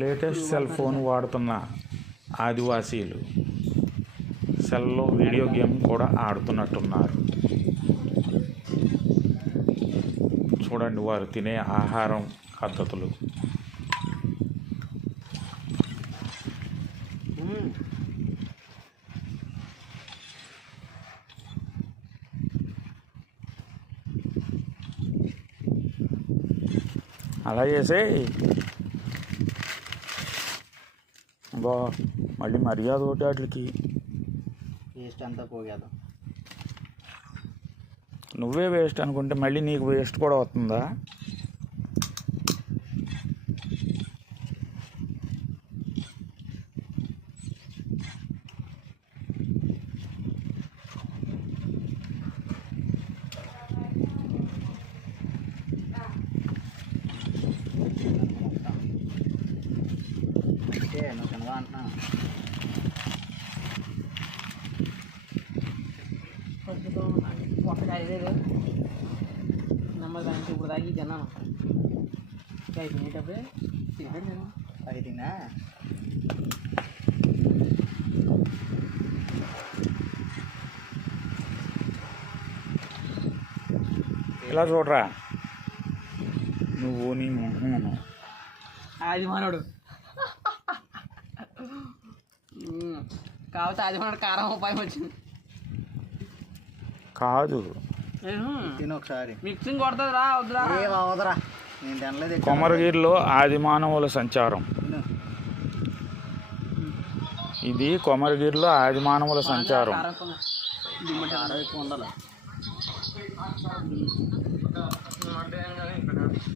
Latest cell phone వాడుతున్న ఆదివాసీలు సెల్లో వీడియో గేమ్ కూడా ఆడుతున్నట్టున్నారు. చూడండి వారు తినే ఆహారం పద్ధతులు. అలా చేసే బా మళ్ళీ మర్యాద ఒకటి వాటికి. వేస్ట్ అంతా పోయాదు. నువ్వే వేస్ట్ అనుకుంటే మళ్ళీ నీకు వేస్ట్ కూడా వస్తుందా? నువ్వు తినవా అంటున్నా. ఒకటి ఐదు నెమ్మది దానికి ఇప్పుడు దాగి తిన్నాను. అయిపోయినప్పుడే తిన్నాను నేను. అయితేనా ఇలా చూడరా నువ్వు నీ మొహను. అది మనోడు కాకపోతే అది మనోడు కారం ఉపాయం వచ్చింది కాదు. తిని ఒకసారి మిక్సింగ్ కొడుతుంది రా. వద్దురా ఏం అవదురా, నేను తినలేదు. కొమరగిరిలో ఆది మానవుల సంచారం. ఇది కొమరగిరిలో ఆది మానవుల సంచారం. ఎక్కువ ఉండాలి.